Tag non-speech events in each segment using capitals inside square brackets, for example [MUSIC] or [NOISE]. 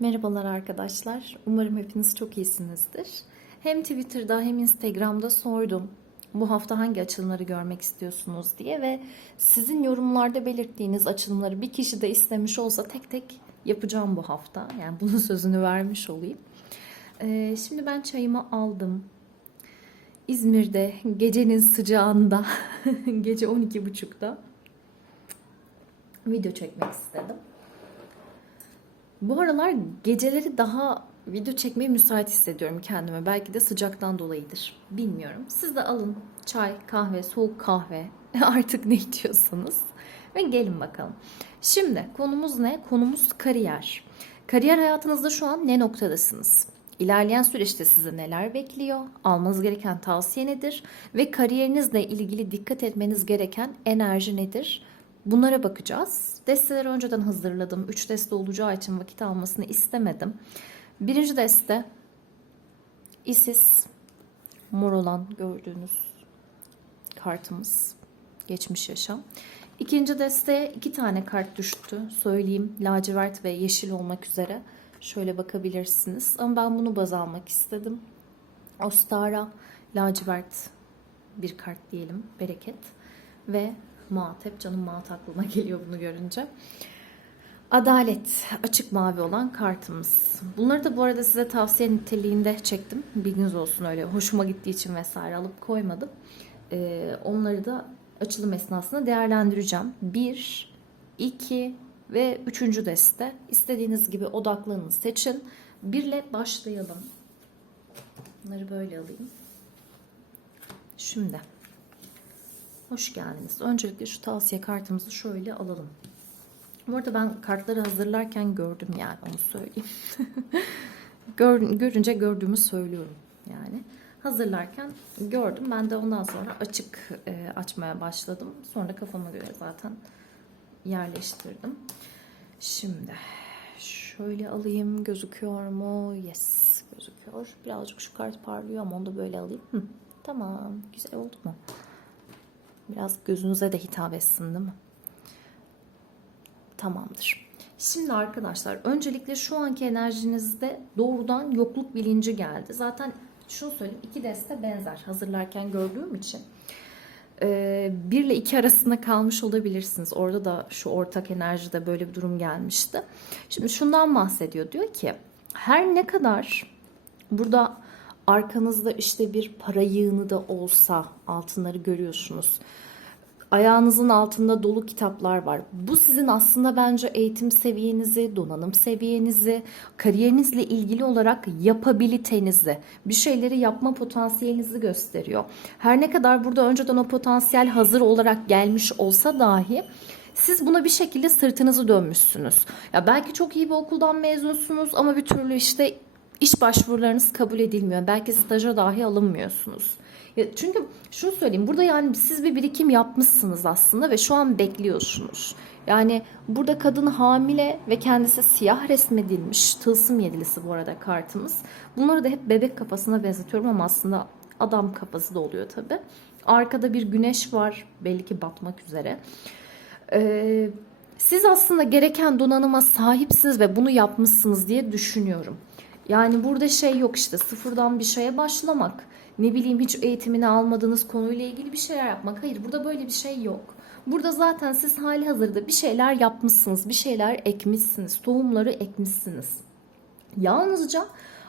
Merhabalar arkadaşlar. Umarım hepiniz çok iyisinizdir. Hem Twitter'da hem Instagram'da sordum. Bu hafta hangi açılımları görmek istiyorsunuz diye ve sizin yorumlarda belirttiğiniz açılımları bir kişi de istemiş olsa tek tek yapacağım bu hafta. Yani bunun sözünü vermiş olayım. Ee, şimdi ben çayımı aldım. İzmir'de gecenin sıcağında [LAUGHS] gece 12.30'da video çekmek istedim. Bu aralar geceleri daha video çekmeye müsait hissediyorum kendime. Belki de sıcaktan dolayıdır. Bilmiyorum. Siz de alın çay, kahve, soğuk kahve [LAUGHS] artık ne içiyorsanız ve gelin bakalım. Şimdi konumuz ne? Konumuz kariyer. Kariyer hayatınızda şu an ne noktadasınız? İlerleyen süreçte sizi neler bekliyor? Almanız gereken tavsiye nedir? Ve kariyerinizle ilgili dikkat etmeniz gereken enerji nedir? Bunlara bakacağız. Desteleri önceden hazırladım. 3 deste olacağı için vakit almasını istemedim. Birinci deste Isis mor olan gördüğünüz kartımız. Geçmiş yaşam. İkinci desteye iki tane kart düştü. Söyleyeyim lacivert ve yeşil olmak üzere. Şöyle bakabilirsiniz. Ama ben bunu baz almak istedim. Ostara lacivert bir kart diyelim. Bereket. Ve Maat. Hep canım Maat aklıma [LAUGHS] geliyor bunu görünce. Adalet. Açık mavi olan kartımız. Bunları da bu arada size tavsiye niteliğinde çektim. Bilginiz olsun öyle. Hoşuma gittiği için vesaire alıp koymadım. Ee, onları da açılım esnasında değerlendireceğim. Bir, iki ve üçüncü deste. İstediğiniz gibi odaklanın, seçin. Birle başlayalım. Bunları böyle alayım. Şimdi. Hoş geldiniz. Öncelikle şu tavsiye kartımızı şöyle alalım. Bu arada ben kartları hazırlarken gördüm yani onu söyleyeyim. [LAUGHS] Gör, görünce gördüğümü söylüyorum yani. Hazırlarken gördüm. Ben de ondan sonra açık e, açmaya başladım. Sonra kafama göre zaten yerleştirdim. Şimdi şöyle alayım. Gözüküyor mu? Yes gözüküyor. Birazcık şu kart parlıyor ama onu da böyle alayım. Hı, tamam. Güzel oldu mu? Biraz gözünüze de hitap etsin değil mi? Tamamdır. Şimdi arkadaşlar öncelikle şu anki enerjinizde doğrudan yokluk bilinci geldi. Zaten şunu söyleyeyim iki deste benzer hazırlarken gördüğüm için. Ee, 1 ile 2 arasında kalmış olabilirsiniz. Orada da şu ortak enerjide böyle bir durum gelmişti. Şimdi şundan bahsediyor. Diyor ki her ne kadar burada arkanızda işte bir para yığını da olsa altınları görüyorsunuz. Ayağınızın altında dolu kitaplar var. Bu sizin aslında bence eğitim seviyenizi, donanım seviyenizi, kariyerinizle ilgili olarak yapabilitenizi, bir şeyleri yapma potansiyelinizi gösteriyor. Her ne kadar burada önceden o potansiyel hazır olarak gelmiş olsa dahi siz buna bir şekilde sırtınızı dönmüşsünüz. Ya belki çok iyi bir okuldan mezunsunuz ama bir türlü işte iş başvurularınız kabul edilmiyor. Belki staja dahi alınmıyorsunuz. Ya çünkü şunu söyleyeyim burada yani siz bir birikim yapmışsınız aslında ve şu an bekliyorsunuz. Yani burada kadın hamile ve kendisi siyah resmedilmiş. Tılsım yedilisi bu arada kartımız. Bunları da hep bebek kafasına benzetiyorum ama aslında adam kafası da oluyor tabi. Arkada bir güneş var belli ki batmak üzere. Ee, siz aslında gereken donanıma sahipsiniz ve bunu yapmışsınız diye düşünüyorum. Yani burada şey yok işte sıfırdan bir şeye başlamak. Ne bileyim hiç eğitimini almadığınız konuyla ilgili bir şeyler yapmak. Hayır burada böyle bir şey yok. Burada zaten siz hali hazırda bir şeyler yapmışsınız, bir şeyler ekmişsiniz, tohumları ekmişsiniz. Yalnızca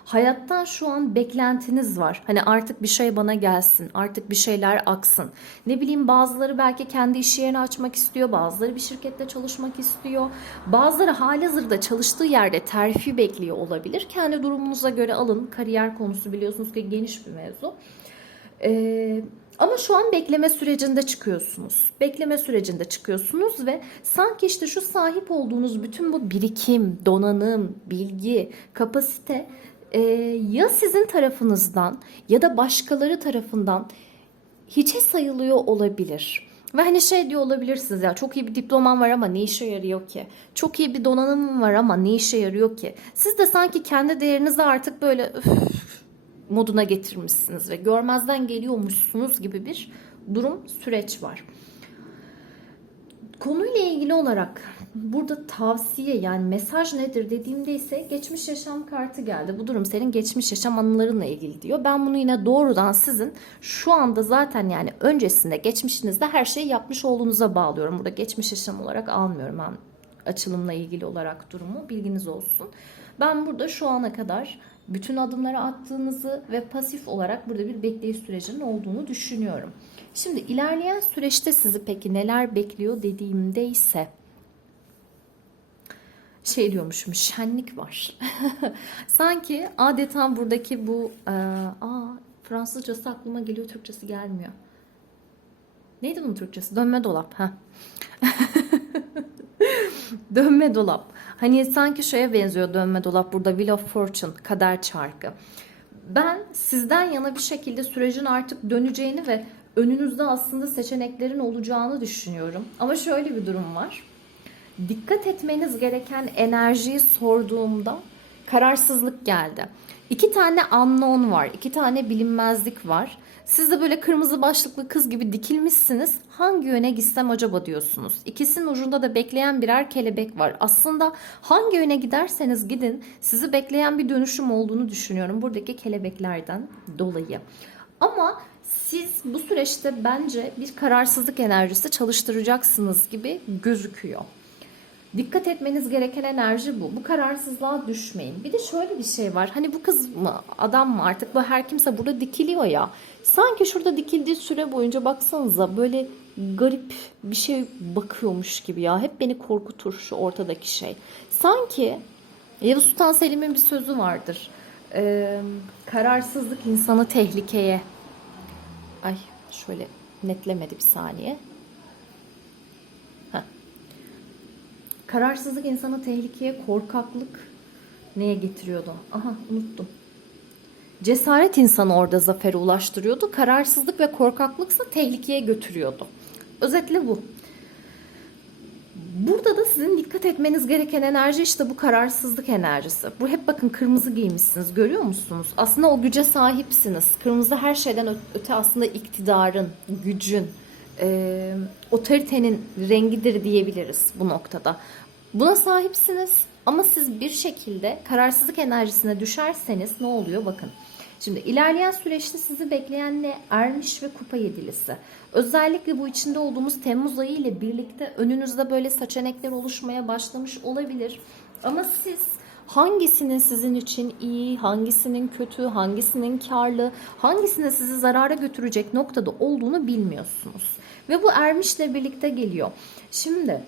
hayattan şu an beklentiniz var. Hani artık bir şey bana gelsin, artık bir şeyler aksın. Ne bileyim bazıları belki kendi iş yerini açmak istiyor, bazıları bir şirkette çalışmak istiyor. Bazıları halihazırda çalıştığı yerde terfi bekliyor olabilir. Kendi durumunuza göre alın. Kariyer konusu biliyorsunuz ki geniş bir mevzu. Ee, ama şu an bekleme sürecinde çıkıyorsunuz. Bekleme sürecinde çıkıyorsunuz ve sanki işte şu sahip olduğunuz bütün bu birikim, donanım, bilgi, kapasite e, ya sizin tarafınızdan ya da başkaları tarafından hiçe sayılıyor olabilir. Ve hani şey diyor olabilirsiniz ya çok iyi bir diplomam var ama ne işe yarıyor ki? Çok iyi bir donanımım var ama ne işe yarıyor ki? Siz de sanki kendi değerinizi artık böyle moduna getirmişsiniz ve görmezden geliyormuşsunuz gibi bir durum süreç var. Konuyla ilgili olarak burada tavsiye yani mesaj nedir dediğimde ise geçmiş yaşam kartı geldi. Bu durum senin geçmiş yaşam anılarınla ilgili diyor. Ben bunu yine doğrudan sizin şu anda zaten yani öncesinde geçmişinizde her şeyi yapmış olduğunuza bağlıyorum. Burada geçmiş yaşam olarak almıyorum ben açılımla ilgili olarak durumu bilginiz olsun. Ben burada şu ana kadar bütün adımları attığınızı ve pasif olarak burada bir bekleyiş sürecinin olduğunu düşünüyorum. Şimdi ilerleyen süreçte sizi peki neler bekliyor dediğimde ise şey diyormuşum şenlik var. [LAUGHS] Sanki adeta buradaki bu e, aa Fransızcası aklıma geliyor Türkçesi gelmiyor. Neydi bunun Türkçesi? Dönme dolap. ha. [LAUGHS] dönme dolap. Hani sanki şeye benziyor dönme dolap burada Wheel of Fortune kader çarkı. Ben sizden yana bir şekilde sürecin artık döneceğini ve önünüzde aslında seçeneklerin olacağını düşünüyorum. Ama şöyle bir durum var. Dikkat etmeniz gereken enerjiyi sorduğumda kararsızlık geldi. İki tane unknown var, iki tane bilinmezlik var. Siz de böyle kırmızı başlıklı kız gibi dikilmişsiniz. Hangi yöne gitsem acaba diyorsunuz. İkisinin ucunda da bekleyen birer kelebek var. Aslında hangi yöne giderseniz gidin sizi bekleyen bir dönüşüm olduğunu düşünüyorum buradaki kelebeklerden dolayı. Ama siz bu süreçte bence bir kararsızlık enerjisi çalıştıracaksınız gibi gözüküyor. Dikkat etmeniz gereken enerji bu. Bu kararsızlığa düşmeyin. Bir de şöyle bir şey var. Hani bu kız mı, adam mı artık bu her kimse burada dikiliyor ya. Sanki şurada dikildiği süre boyunca baksanıza böyle garip bir şey bakıyormuş gibi ya. Hep beni korkutur şu ortadaki şey. Sanki Yavuz Sultan Selim'in bir sözü vardır. Ee, kararsızlık insanı tehlikeye. Ay şöyle netlemedi bir saniye. Kararsızlık insanı tehlikeye, korkaklık neye getiriyordu? Aha unuttum. Cesaret insanı orada zafere ulaştırıyordu. Kararsızlık ve korkaklıksa tehlikeye götürüyordu. Özetle bu. Burada da sizin dikkat etmeniz gereken enerji işte bu kararsızlık enerjisi. Bu hep bakın kırmızı giymişsiniz görüyor musunuz? Aslında o güce sahipsiniz. Kırmızı her şeyden öte aslında iktidarın, gücün, e, otoritenin rengidir diyebiliriz bu noktada. Buna sahipsiniz ama siz bir şekilde kararsızlık enerjisine düşerseniz ne oluyor bakın. Şimdi ilerleyen süreçte sizi bekleyen ne? Ermiş ve kupa yedilisi. Özellikle bu içinde olduğumuz Temmuz ayı ile birlikte önünüzde böyle seçenekler oluşmaya başlamış olabilir. Ama siz hangisinin sizin için iyi, hangisinin kötü, hangisinin karlı, hangisinin sizi zarara götürecek noktada olduğunu bilmiyorsunuz. Ve bu ermişle birlikte geliyor. Şimdi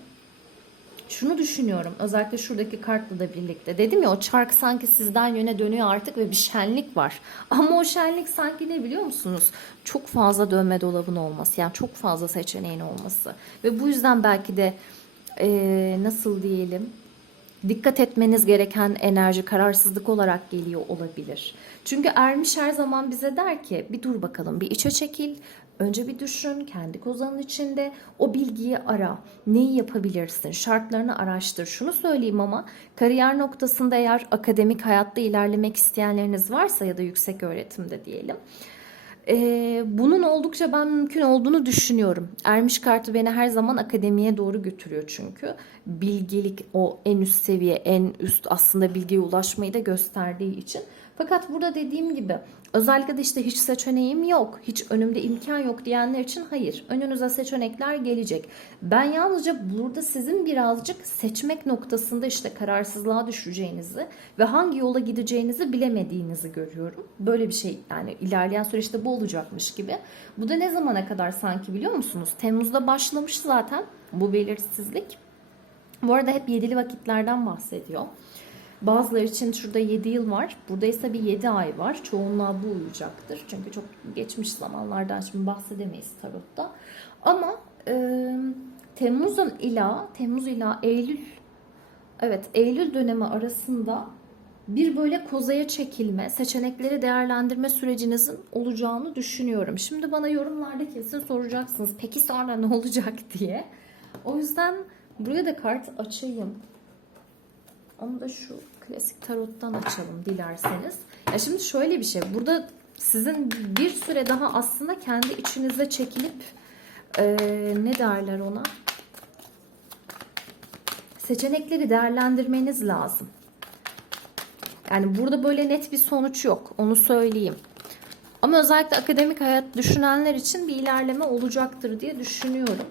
şunu düşünüyorum özellikle şuradaki kartla da birlikte. Dedim ya o çark sanki sizden yöne dönüyor artık ve bir şenlik var. [LAUGHS] Ama o şenlik sanki ne biliyor musunuz? Çok fazla dönme dolabın olması yani çok fazla seçeneğin olması. Ve bu yüzden belki de ee, nasıl diyelim dikkat etmeniz gereken enerji kararsızlık olarak geliyor olabilir. Çünkü ermiş her zaman bize der ki bir dur bakalım bir içe çekil. Önce bir düşün, kendi kozanın içinde o bilgiyi ara. Neyi yapabilirsin? Şartlarını araştır. Şunu söyleyeyim ama kariyer noktasında eğer akademik hayatta ilerlemek isteyenleriniz varsa ya da yüksek öğretimde diyelim. Ee, bunun oldukça ben mümkün olduğunu düşünüyorum. Ermiş kartı beni her zaman akademiye doğru götürüyor çünkü. Bilgelik o en üst seviye, en üst aslında bilgiye ulaşmayı da gösterdiği için. Fakat burada dediğim gibi özellikle de işte hiç seçeneğim yok, hiç önümde imkan yok diyenler için hayır. Önünüze seçenekler gelecek. Ben yalnızca burada sizin birazcık seçmek noktasında işte kararsızlığa düşeceğinizi ve hangi yola gideceğinizi bilemediğinizi görüyorum. Böyle bir şey yani ilerleyen süreçte bu olacakmış gibi. Bu da ne zamana kadar sanki biliyor musunuz? Temmuz'da başlamış zaten bu belirsizlik. Bu arada hep yedili vakitlerden bahsediyor. Bazıları için şurada 7 yıl var. Burada ise bir 7 ay var. Çoğunluğa bu uyacaktır. Çünkü çok geçmiş zamanlardan şimdi bahsedemeyiz tarotta. Ama e, Temmuz'un ila Temmuz ila Eylül evet Eylül dönemi arasında bir böyle kozaya çekilme, seçenekleri değerlendirme sürecinizin olacağını düşünüyorum. Şimdi bana yorumlarda kesin soracaksınız. Peki sonra ne olacak [LAUGHS] diye. O yüzden buraya da kart açayım. Onu da şu klasik tarottan açalım dilerseniz. Ya şimdi şöyle bir şey. Burada sizin bir süre daha aslında kendi içinize çekilip e, ne derler ona? seçenekleri değerlendirmeniz lazım. Yani burada böyle net bir sonuç yok. Onu söyleyeyim. Ama özellikle akademik hayat düşünenler için bir ilerleme olacaktır diye düşünüyorum.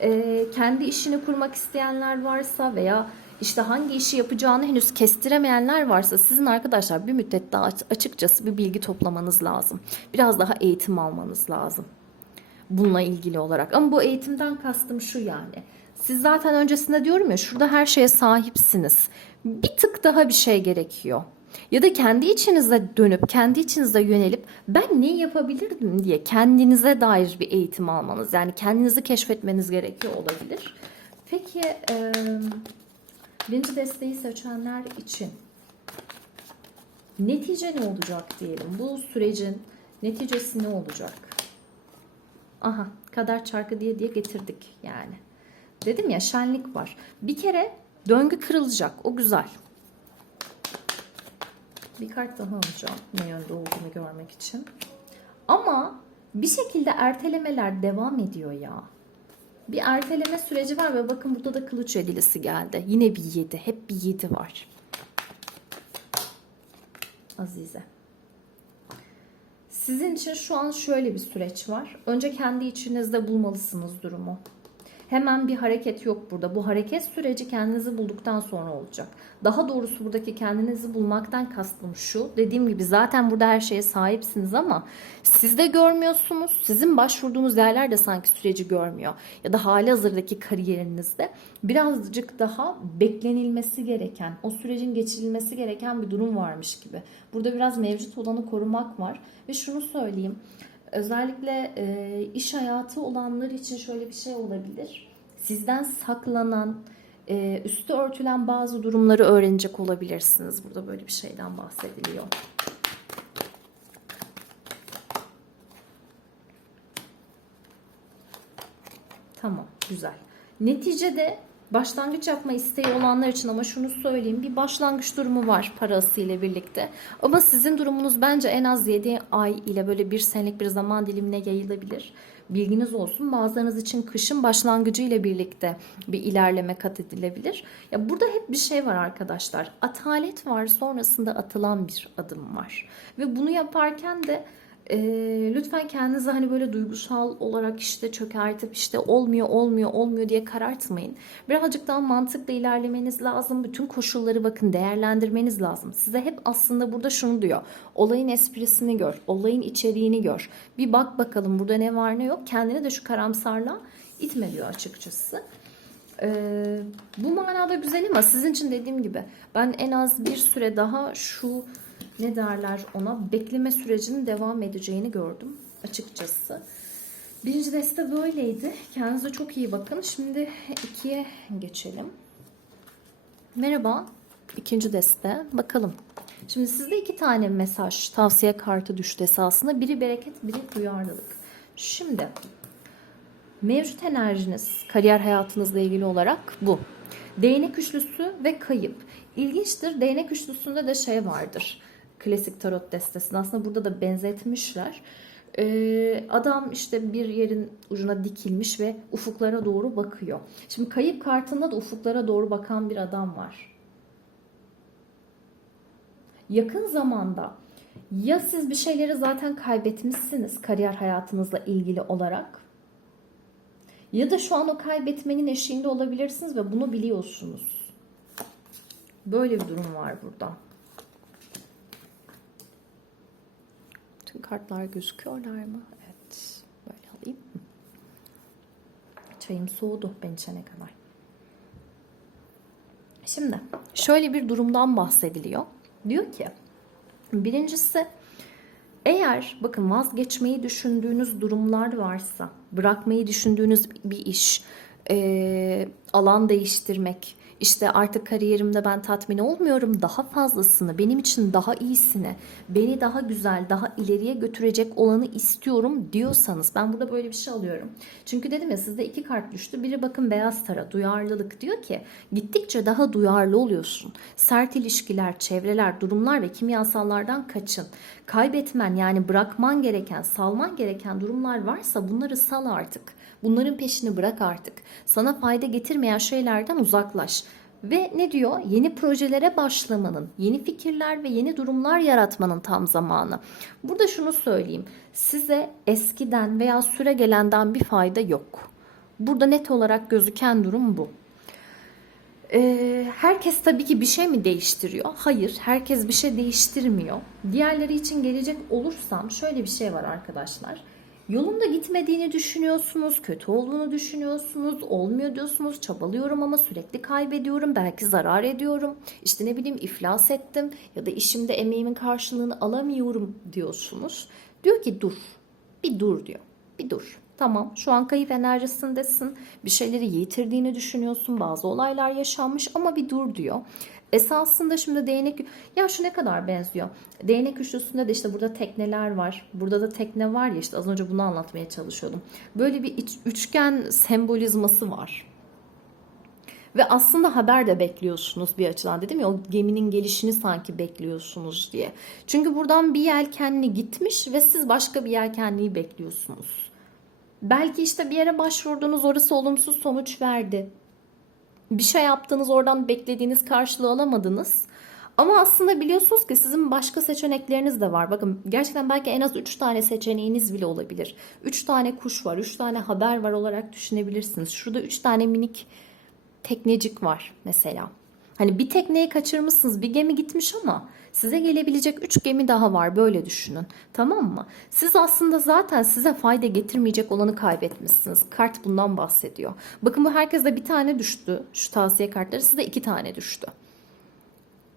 Ee, kendi işini kurmak isteyenler varsa veya işte hangi işi yapacağını henüz kestiremeyenler varsa sizin arkadaşlar bir müddet daha açıkçası bir bilgi toplamanız lazım. Biraz daha eğitim almanız lazım. Bununla ilgili olarak. Ama bu eğitimden kastım şu yani. Siz zaten öncesinde diyorum ya şurada her şeye sahipsiniz. Bir tık daha bir şey gerekiyor. Ya da kendi içinize dönüp, kendi içinize yönelip ben ne yapabilirdim diye kendinize dair bir eğitim almanız. Yani kendinizi keşfetmeniz gerekiyor olabilir. Peki e, birinci desteği seçenler için netice ne olacak diyelim. Bu sürecin neticesi ne olacak? Aha kader çarkı diye diye getirdik yani. Dedim ya şenlik var. Bir kere döngü kırılacak. O güzel. Bir kart daha alacağım ne yönde olduğunu görmek için. Ama bir şekilde ertelemeler devam ediyor ya. Bir erteleme süreci var ve bakın burada da kılıç yedilisi geldi. Yine bir yedi. Hep bir yedi var. Azize. Sizin için şu an şöyle bir süreç var. Önce kendi içinizde bulmalısınız durumu. Hemen bir hareket yok burada. Bu hareket süreci kendinizi bulduktan sonra olacak. Daha doğrusu buradaki kendinizi bulmaktan kastım şu. Dediğim gibi zaten burada her şeye sahipsiniz ama siz de görmüyorsunuz. Sizin başvurduğunuz yerler de sanki süreci görmüyor. Ya da hali hazırdaki kariyerinizde birazcık daha beklenilmesi gereken, o sürecin geçirilmesi gereken bir durum varmış gibi. Burada biraz mevcut olanı korumak var. Ve şunu söyleyeyim. Özellikle e, iş hayatı olanlar için şöyle bir şey olabilir. Sizden saklanan, e, üstü örtülen bazı durumları öğrenecek olabilirsiniz. Burada böyle bir şeyden bahsediliyor. Tamam, güzel. Neticede başlangıç yapma isteği olanlar için ama şunu söyleyeyim bir başlangıç durumu var parası ile birlikte. Ama sizin durumunuz bence en az 7 ay ile böyle bir senelik bir zaman dilimine yayılabilir. Bilginiz olsun bazılarınız için kışın başlangıcı ile birlikte bir ilerleme kat edilebilir. Ya burada hep bir şey var arkadaşlar. Atalet var sonrasında atılan bir adım var. Ve bunu yaparken de e, lütfen kendinizi hani böyle duygusal olarak işte çökertip işte olmuyor olmuyor olmuyor diye karartmayın. Birazcık daha mantıkla ilerlemeniz lazım. Bütün koşulları bakın değerlendirmeniz lazım. Size hep aslında burada şunu diyor. Olayın esprisini gör. Olayın içeriğini gör. Bir bak bakalım burada ne var ne yok. Kendini de şu karamsarla itme diyor açıkçası. Ee, bu manada güzel ama sizin için dediğim gibi ben en az bir süre daha şu ne derler ona bekleme sürecinin devam edeceğini gördüm açıkçası. Birinci deste böyleydi. Kendinize çok iyi bakın. Şimdi ikiye geçelim. Merhaba. İkinci deste. Bakalım. Şimdi sizde iki tane mesaj, tavsiye kartı düştü esasında. Biri bereket, biri duyarlılık. Şimdi mevcut enerjiniz, kariyer hayatınızla ilgili olarak bu. Değnek üçlüsü ve kayıp. İlginçtir. Değnek üçlüsünde de şey vardır klasik tarot destesini aslında burada da benzetmişler. Ee, adam işte bir yerin ucuna dikilmiş ve ufuklara doğru bakıyor. Şimdi kayıp kartında da ufuklara doğru bakan bir adam var. Yakın zamanda ya siz bir şeyleri zaten kaybetmişsiniz kariyer hayatınızla ilgili olarak ya da şu an o kaybetmenin eşiğinde olabilirsiniz ve bunu biliyorsunuz. Böyle bir durum var burada. Tüm kartlar gözüküyorlar mı? Evet. Böyle alayım. Çayım soğudu ben içene kadar. Şimdi şöyle bir durumdan bahsediliyor. Diyor ki birincisi eğer bakın vazgeçmeyi düşündüğünüz durumlar varsa, bırakmayı düşündüğünüz bir iş, e, alan değiştirmek, işte artık kariyerimde ben tatmin olmuyorum. Daha fazlasını, benim için daha iyisini, beni daha güzel, daha ileriye götürecek olanı istiyorum diyorsanız ben burada böyle bir şey alıyorum. Çünkü dedim ya sizde iki kart düştü. Biri bakın beyaz tara, duyarlılık diyor ki gittikçe daha duyarlı oluyorsun. Sert ilişkiler, çevreler, durumlar ve kimyasallardan kaçın. Kaybetmen yani bırakman gereken, salman gereken durumlar varsa bunları sal artık. Bunların peşini bırak artık. Sana fayda getirmeyen şeylerden uzaklaş. Ve ne diyor? Yeni projelere başlamanın, yeni fikirler ve yeni durumlar yaratmanın tam zamanı. Burada şunu söyleyeyim. Size eskiden veya süre gelenden bir fayda yok. Burada net olarak gözüken durum bu. Ee, herkes tabii ki bir şey mi değiştiriyor? Hayır, herkes bir şey değiştirmiyor. Diğerleri için gelecek olursam şöyle bir şey var arkadaşlar. Yolunda gitmediğini düşünüyorsunuz, kötü olduğunu düşünüyorsunuz, olmuyor diyorsunuz, çabalıyorum ama sürekli kaybediyorum, belki zarar ediyorum, işte ne bileyim iflas ettim ya da işimde emeğimin karşılığını alamıyorum diyorsunuz. Diyor ki dur, bir dur diyor, bir dur. Tamam şu an kayıp enerjisindesin. Bir şeyleri yitirdiğini düşünüyorsun. Bazı olaylar yaşanmış ama bir dur diyor. Esasında şimdi değnek ya şu ne kadar benziyor. Değnek üçlüsünde de işte burada tekneler var. Burada da tekne var ya işte az önce bunu anlatmaya çalışıyordum. Böyle bir iç- üçgen sembolizması var. Ve aslında haber de bekliyorsunuz bir açıdan dedim ya o geminin gelişini sanki bekliyorsunuz diye. Çünkü buradan bir yelkenli gitmiş ve siz başka bir yelkenliyi bekliyorsunuz. Belki işte bir yere başvurdunuz orası olumsuz sonuç verdi. Bir şey yaptınız oradan beklediğiniz karşılığı alamadınız. Ama aslında biliyorsunuz ki sizin başka seçenekleriniz de var. Bakın gerçekten belki en az 3 tane seçeneğiniz bile olabilir. 3 tane kuş var, 3 tane haber var olarak düşünebilirsiniz. Şurada 3 tane minik teknecik var mesela. Hani bir tekneyi kaçırmışsınız, bir gemi gitmiş ama size gelebilecek 3 gemi daha var böyle düşünün. Tamam mı? Siz aslında zaten size fayda getirmeyecek olanı kaybetmişsiniz. Kart bundan bahsediyor. Bakın bu herkeste bir tane düştü. Şu tavsiye kartları size iki tane düştü.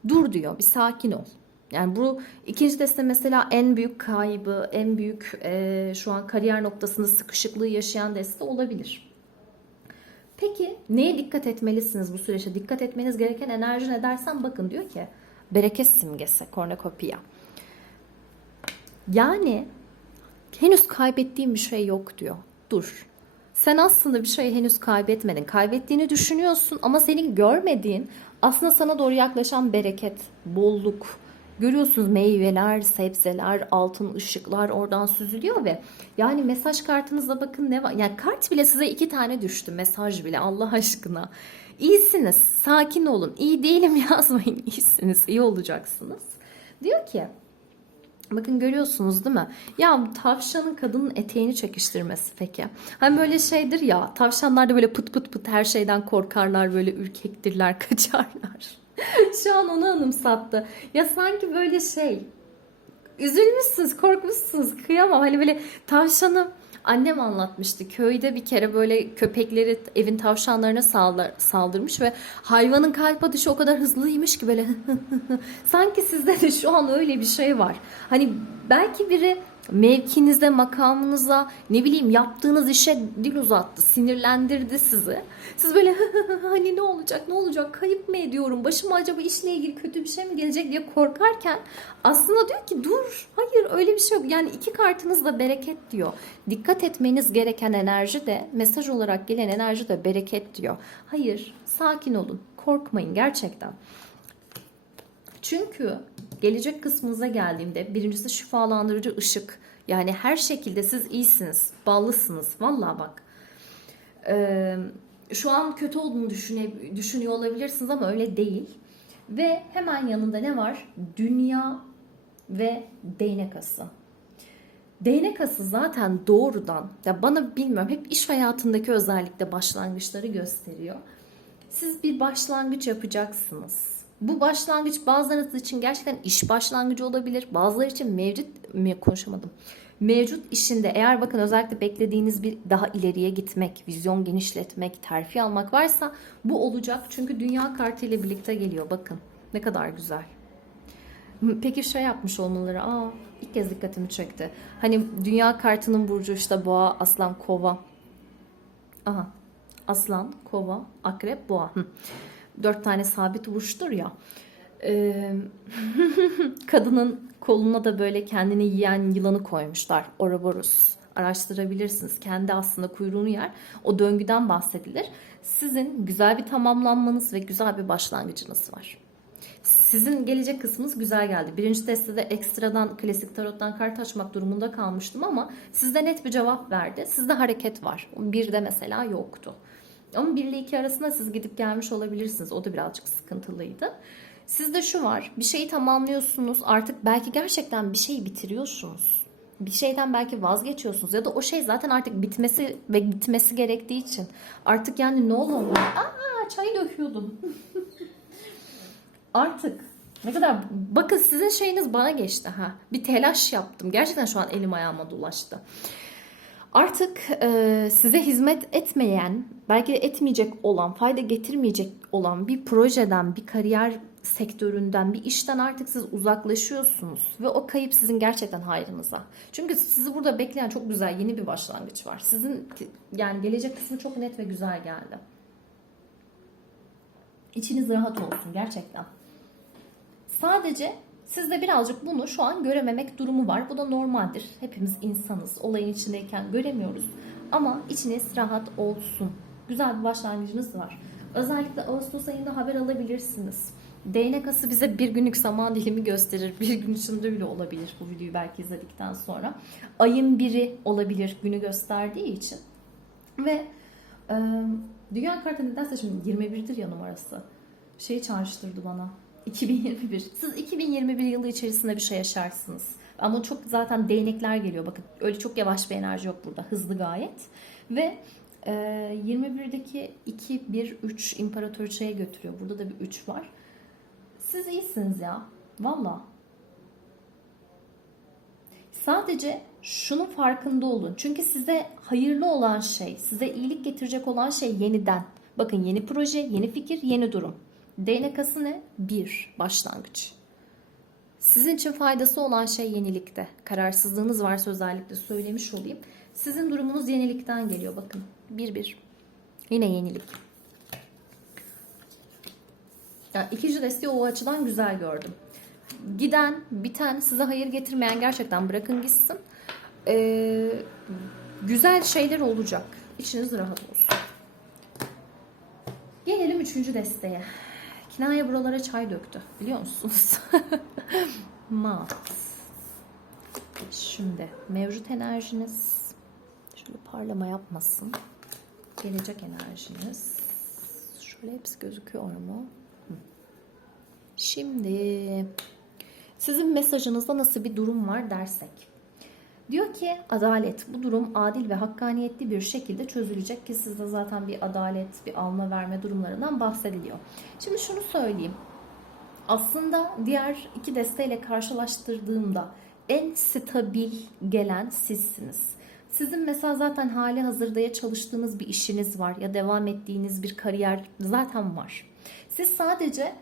Dur diyor, bir sakin ol. Yani bu ikinci deste mesela en büyük kaybı, en büyük eee, şu an kariyer noktasında sıkışıklığı yaşayan deste olabilir. Peki neye dikkat etmelisiniz bu süreçte? Dikkat etmeniz gereken enerji ne dersen bakın diyor ki bereket simgesi kornokopia. Yani henüz kaybettiğim bir şey yok diyor. Dur. Sen aslında bir şey henüz kaybetmedin. Kaybettiğini düşünüyorsun ama senin görmediğin aslında sana doğru yaklaşan bereket, bolluk. Görüyorsunuz meyveler, sebzeler, altın ışıklar oradan süzülüyor ve yani mesaj kartınızda bakın ne var. Yani kart bile size iki tane düştü. Mesaj bile Allah aşkına. İyisiniz, sakin olun. İyi değilim [LAUGHS] yazmayın. İyisiniz, iyi olacaksınız. Diyor ki Bakın görüyorsunuz değil mi? Ya tavşanın kadının eteğini çekiştirmesi peki. Hani böyle şeydir ya tavşanlar da böyle pıt pıt pıt her şeyden korkarlar böyle ürkektirler [LAUGHS] kaçarlar. Şu an onu anımsattı. Ya sanki böyle şey üzülmüşsünüz korkmuşsunuz kıyamam. Hani böyle tavşanı annem anlatmıştı. Köyde bir kere böyle köpekleri evin tavşanlarına saldır, saldırmış ve hayvanın kalp atışı o kadar hızlıymış ki böyle [LAUGHS] sanki sizde de şu an öyle bir şey var. Hani belki biri mevkinizde, makamınıza, ne bileyim yaptığınız işe dil uzattı, sinirlendirdi sizi. Siz böyle hani ne olacak, ne olacak, kayıp mı ediyorum, başıma acaba işle ilgili kötü bir şey mi gelecek diye korkarken aslında diyor ki dur, hayır öyle bir şey yok. Yani iki kartınız da bereket diyor. Dikkat etmeniz gereken enerji de, mesaj olarak gelen enerji de bereket diyor. Hayır, sakin olun, korkmayın gerçekten. Çünkü gelecek kısmınıza geldiğimde birincisi şifalandırıcı ışık. Yani her şekilde siz iyisiniz, ballısınız. Vallahi bak. Ee, şu an kötü olduğunu düşüne, düşünüyor olabilirsiniz ama öyle değil. Ve hemen yanında ne var? Dünya ve değnek ası. Değnek ası zaten doğrudan ya bana bilmiyorum hep iş hayatındaki özellikle başlangıçları gösteriyor. Siz bir başlangıç yapacaksınız. Bu başlangıç bazılarınız için gerçekten iş başlangıcı olabilir. Bazıları için mevcut mi konuşamadım. Mevcut işinde eğer bakın özellikle beklediğiniz bir daha ileriye gitmek, vizyon genişletmek, terfi almak varsa bu olacak. Çünkü dünya kartı birlikte geliyor bakın. Ne kadar güzel. Peki şey yapmış olmaları, aa ilk kez dikkatimi çekti. Hani dünya kartının burcu işte boğa, aslan, kova. Aha aslan, kova, akrep, boğa. Hı. Dört tane sabit burçtur ya. Ee, [LAUGHS] kadının koluna da böyle kendini yiyen yılanı koymuşlar. Ouroboros. Araştırabilirsiniz. Kendi aslında kuyruğunu yer. O döngüden bahsedilir. Sizin güzel bir tamamlanmanız ve güzel bir başlangıcınız var. Sizin gelecek kısmınız güzel geldi. Birinci destede ekstradan klasik tarottan kart açmak durumunda kalmıştım ama sizde net bir cevap verdi. Sizde hareket var. Bir de mesela yoktu. Ama 1 ile 2 arasında siz gidip gelmiş olabilirsiniz. O da birazcık sıkıntılıydı. Sizde şu var. Bir şeyi tamamlıyorsunuz. Artık belki gerçekten bir şeyi bitiriyorsunuz. Bir şeyden belki vazgeçiyorsunuz ya da o şey zaten artık bitmesi ve gitmesi gerektiği için artık yani ne olur aa çay döküyordum. [LAUGHS] artık ne kadar bakın sizin şeyiniz bana geçti ha. Bir telaş yaptım. Gerçekten şu an elim ayağıma dolaştı. Artık e, size hizmet etmeyen, belki de etmeyecek olan, fayda getirmeyecek olan bir projeden, bir kariyer sektöründen, bir işten artık siz uzaklaşıyorsunuz ve o kayıp sizin gerçekten hayrınıza. Çünkü sizi burada bekleyen çok güzel yeni bir başlangıç var. Sizin yani gelecek kısmı çok net ve güzel geldi. İçiniz rahat olsun gerçekten. Sadece sizde birazcık bunu şu an görememek durumu var. Bu da normaldir. Hepimiz insanız. Olayın içindeyken göremiyoruz. Ama içiniz rahat olsun. Güzel bir başlangıcınız var. Özellikle Ağustos ayında haber alabilirsiniz. Değnek ası bize bir günlük zaman dilimi gösterir. Bir gün içinde bile olabilir bu videoyu belki izledikten sonra. Ayın biri olabilir günü gösterdiği için. Ve e, dünya kartı nedense şimdi 21'dir ya numarası. Şeyi çağrıştırdı bana. 2021. Siz 2021 yılı içerisinde bir şey yaşarsınız. Ama çok zaten değnekler geliyor. Bakın öyle çok yavaş bir enerji yok burada. Hızlı gayet. Ve e, 21'deki 2, 1, 3 imparatoriçeye götürüyor. Burada da bir 3 var. Siz iyisiniz ya. Valla. Sadece şunun farkında olun. Çünkü size hayırlı olan şey, size iyilik getirecek olan şey yeniden. Bakın yeni proje, yeni fikir, yeni durum. DNK'sı ne? Bir, başlangıç. Sizin için faydası olan şey yenilikte. Kararsızlığınız varsa özellikle söylemiş olayım. Sizin durumunuz yenilikten geliyor bakın. Bir bir. Yine yenilik. Yani ikinci desteği o açıdan güzel gördüm. Giden, biten, size hayır getirmeyen gerçekten bırakın gitsin. Ee, güzel şeyler olacak. İçiniz rahat olsun. Gelelim üçüncü desteğe. Kinaya buralara çay döktü. Biliyor musunuz? [LAUGHS] Mat. Şimdi mevcut enerjiniz şöyle parlama yapmasın. Gelecek enerjiniz. Şöyle hepsi gözüküyor mu? Şimdi sizin mesajınızda nasıl bir durum var dersek. Diyor ki adalet bu durum adil ve hakkaniyetli bir şekilde çözülecek ki sizde zaten bir adalet, bir alma verme durumlarından bahsediliyor. Şimdi şunu söyleyeyim. Aslında diğer iki desteğiyle karşılaştırdığımda en stabil gelen sizsiniz. Sizin mesela zaten hali hazırda ya çalıştığınız bir işiniz var ya devam ettiğiniz bir kariyer zaten var. Siz sadece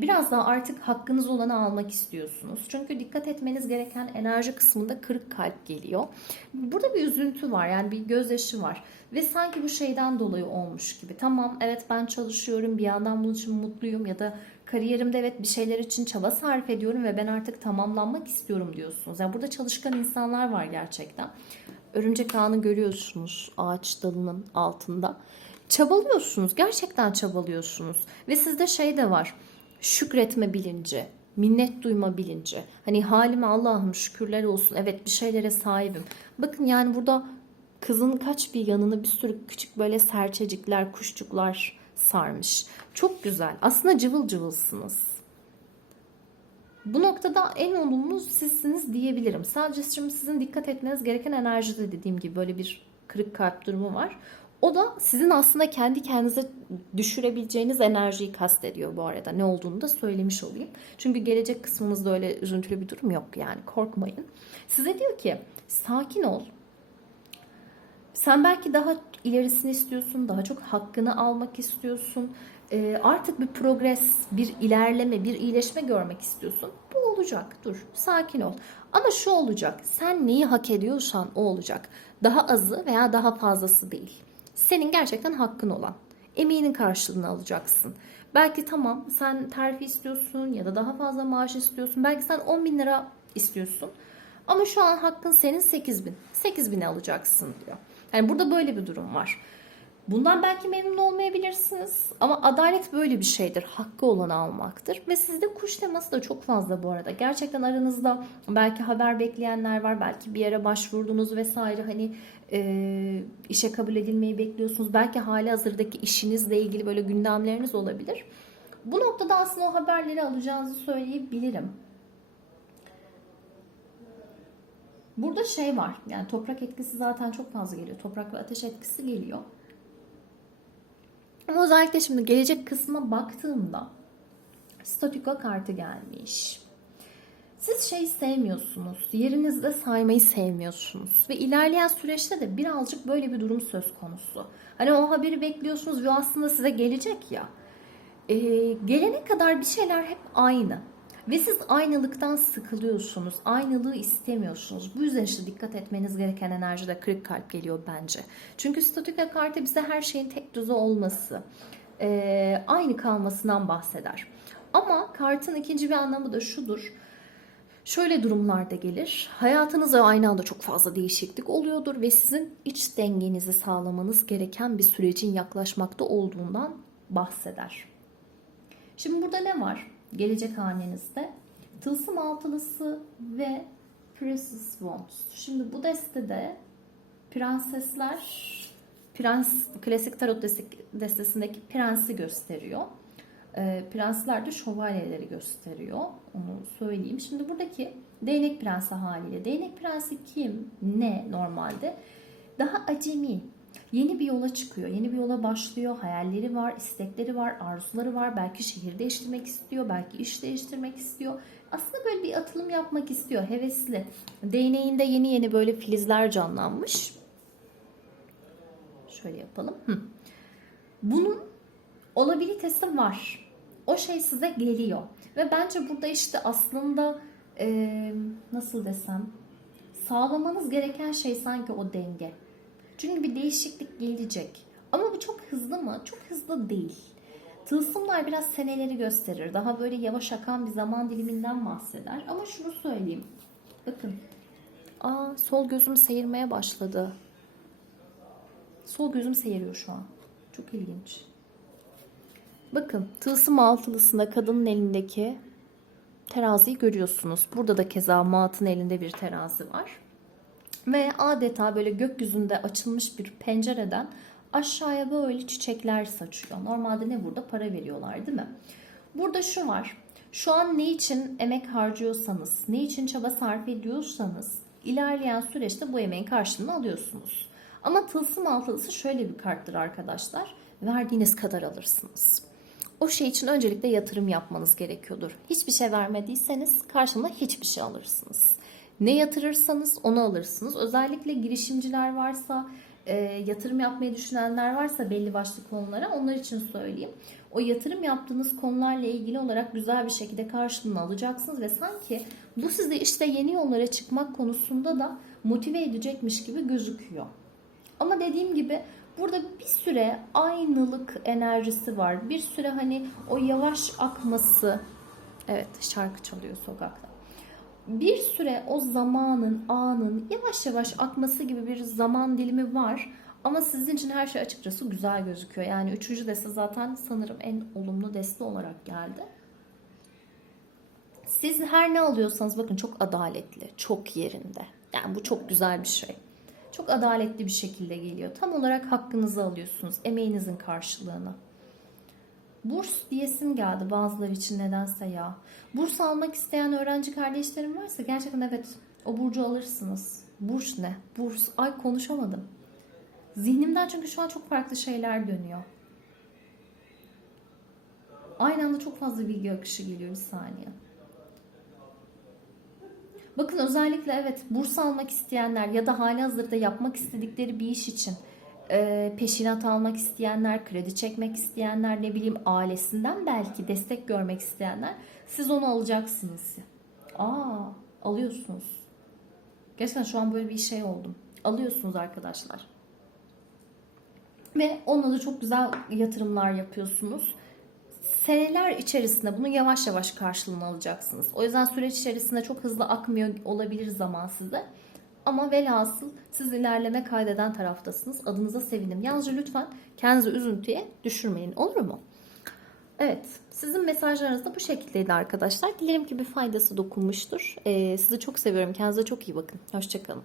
biraz daha artık hakkınız olanı almak istiyorsunuz. Çünkü dikkat etmeniz gereken enerji kısmında kırık kalp geliyor. Burada bir üzüntü var yani bir gözyaşı var. Ve sanki bu şeyden dolayı olmuş gibi. Tamam evet ben çalışıyorum bir yandan bunun için mutluyum ya da kariyerimde evet bir şeyler için çaba sarf ediyorum ve ben artık tamamlanmak istiyorum diyorsunuz. Yani burada çalışkan insanlar var gerçekten. Örümcek ağını görüyorsunuz ağaç dalının altında. Çabalıyorsunuz. Gerçekten çabalıyorsunuz. Ve sizde şey de var şükretme bilinci, minnet duyma bilinci. Hani halime Allah'ım şükürler olsun. Evet bir şeylere sahibim. Bakın yani burada kızın kaç bir yanını bir sürü küçük böyle serçecikler, kuşçuklar sarmış. Çok güzel. Aslında cıvıl cıvılsınız. Bu noktada en olumlu sizsiniz diyebilirim. Sadece şimdi sizin dikkat etmeniz gereken enerjide dediğim gibi böyle bir kırık kalp durumu var. O da sizin aslında kendi kendinize düşürebileceğiniz enerjiyi kastediyor bu arada. Ne olduğunu da söylemiş olayım. Çünkü gelecek kısmımızda öyle üzüntülü bir durum yok yani korkmayın. Size diyor ki sakin ol. Sen belki daha ilerisini istiyorsun, daha çok hakkını almak istiyorsun. Artık bir progres, bir ilerleme, bir iyileşme görmek istiyorsun. Bu olacak. Dur, sakin ol. Ama şu olacak. Sen neyi hak ediyorsan o olacak. Daha azı veya daha fazlası değil senin gerçekten hakkın olan. Emeğinin karşılığını alacaksın. Belki tamam sen terfi istiyorsun ya da daha fazla maaş istiyorsun. Belki sen 10 bin lira istiyorsun. Ama şu an hakkın senin 8 bin. 8 bini alacaksın diyor. Yani burada böyle bir durum var. Bundan belki memnun olmayabilirsiniz ama adalet böyle bir şeydir. Hakkı olanı almaktır. Ve sizde kuş teması da çok fazla bu arada. Gerçekten aranızda belki haber bekleyenler var. Belki bir yere başvurdunuz vesaire. Hani e, işe kabul edilmeyi bekliyorsunuz. Belki hali hazırdaki işinizle ilgili böyle gündemleriniz olabilir. Bu noktada aslında o haberleri alacağınızı söyleyebilirim. Burada şey var. Yani toprak etkisi zaten çok fazla geliyor. Toprak ve ateş etkisi geliyor. Ama özellikle şimdi gelecek kısmına baktığımda statüka kartı gelmiş. Siz şey sevmiyorsunuz. Yerinizde saymayı sevmiyorsunuz. Ve ilerleyen süreçte de birazcık böyle bir durum söz konusu. Hani o haberi bekliyorsunuz ve aslında size gelecek ya. Ee, gelene kadar bir şeyler hep aynı. Ve siz aynalıktan sıkılıyorsunuz. Aynalığı istemiyorsunuz. Bu yüzden işte dikkat etmeniz gereken enerjide kırık kalp geliyor bence. Çünkü statüka kartı bize her şeyin tek düze olması, e, aynı kalmasından bahseder. Ama kartın ikinci bir anlamı da şudur. Şöyle durumlarda gelir. Hayatınızda aynı anda çok fazla değişiklik oluyordur ve sizin iç dengenizi sağlamanız gereken bir sürecin yaklaşmakta olduğundan bahseder. Şimdi burada ne var? Gelecek hanenizde tılsım altılısı ve Princess Wands. Şimdi bu destede prensesler prens klasik tarot destesindeki prensi gösteriyor. E, prensler de şövalyeleri gösteriyor. Onu söyleyeyim. Şimdi buradaki değnek prensi haliyle. Değnek prensi kim? Ne normalde? Daha acemi. Yeni bir yola çıkıyor. Yeni bir yola başlıyor. Hayalleri var, istekleri var, arzuları var. Belki şehir değiştirmek istiyor. Belki iş değiştirmek istiyor. Aslında böyle bir atılım yapmak istiyor. Hevesli. Değneğinde yeni yeni böyle filizler canlanmış. Şöyle yapalım. Bunun olabilitesi var. O şey size geliyor. Ve bence burada işte aslında e, nasıl desem sağlamanız gereken şey sanki o denge. Çünkü bir değişiklik gelecek. Ama bu çok hızlı mı? Çok hızlı değil. Tılsımlar biraz seneleri gösterir. Daha böyle yavaş akan bir zaman diliminden bahseder. Ama şunu söyleyeyim. Bakın. Aa, sol gözüm seyirmeye başladı. Sol gözüm seyiriyor şu an. Çok ilginç. Bakın tılsım altılısında kadının elindeki teraziyi görüyorsunuz. Burada da keza Maat'ın elinde bir terazi var. Ve adeta böyle gökyüzünde açılmış bir pencereden aşağıya böyle çiçekler saçıyor. Normalde ne burada? Para veriyorlar değil mi? Burada şu var. Şu an ne için emek harcıyorsanız, ne için çaba sarf ediyorsanız ilerleyen süreçte bu emeğin karşılığını alıyorsunuz. Ama tılsım altılısı şöyle bir karttır arkadaşlar. Verdiğiniz kadar alırsınız. O şey için öncelikle yatırım yapmanız gerekiyordur. Hiçbir şey vermediyseniz karşılığında hiçbir şey alırsınız. Ne yatırırsanız onu alırsınız. Özellikle girişimciler varsa, e, yatırım yapmayı düşünenler varsa belli başlı konulara onlar için söyleyeyim. O yatırım yaptığınız konularla ilgili olarak güzel bir şekilde karşılığını alacaksınız ve sanki bu sizi işte yeni yollara çıkmak konusunda da motive edecekmiş gibi gözüküyor. Ama dediğim gibi burada bir süre aynılık enerjisi var. Bir süre hani o yavaş akması. Evet şarkı çalıyor sokakta bir süre o zamanın, anın yavaş yavaş akması gibi bir zaman dilimi var. Ama sizin için her şey açıkçası güzel gözüküyor. Yani üçüncü deste zaten sanırım en olumlu deste olarak geldi. Siz her ne alıyorsanız bakın çok adaletli, çok yerinde. Yani bu çok güzel bir şey. Çok adaletli bir şekilde geliyor. Tam olarak hakkınızı alıyorsunuz, emeğinizin karşılığını. Burs diyesim geldi bazıları için nedense ya. Burs almak isteyen öğrenci kardeşlerim varsa gerçekten evet o burcu alırsınız. Burs ne? Burs. Ay konuşamadım. Zihnimden çünkü şu an çok farklı şeyler dönüyor. Aynı anda çok fazla bilgi akışı geliyor bir saniye. Bakın özellikle evet burs almak isteyenler ya da hali hazırda yapmak istedikleri bir iş için e, peşinat almak isteyenler, kredi çekmek isteyenler, ne bileyim ailesinden belki destek görmek isteyenler siz onu alacaksınız. Aa, alıyorsunuz. Gerçekten şu an böyle bir şey oldum. Alıyorsunuz arkadaşlar. Ve onunla da çok güzel yatırımlar yapıyorsunuz. Seneler içerisinde bunu yavaş yavaş karşılığını alacaksınız. O yüzden süreç içerisinde çok hızlı akmıyor olabilir zaman size. Ama velhasıl siz ilerleme kaydeden taraftasınız. Adınıza sevindim. Yalnızca lütfen kendinizi üzüntüye düşürmeyin. Olur mu? Evet. Sizin mesajlarınız da bu şekildeydi arkadaşlar. Dilerim ki bir faydası dokunmuştur. Ee, sizi çok seviyorum. Kendinize çok iyi bakın. Hoşçakalın.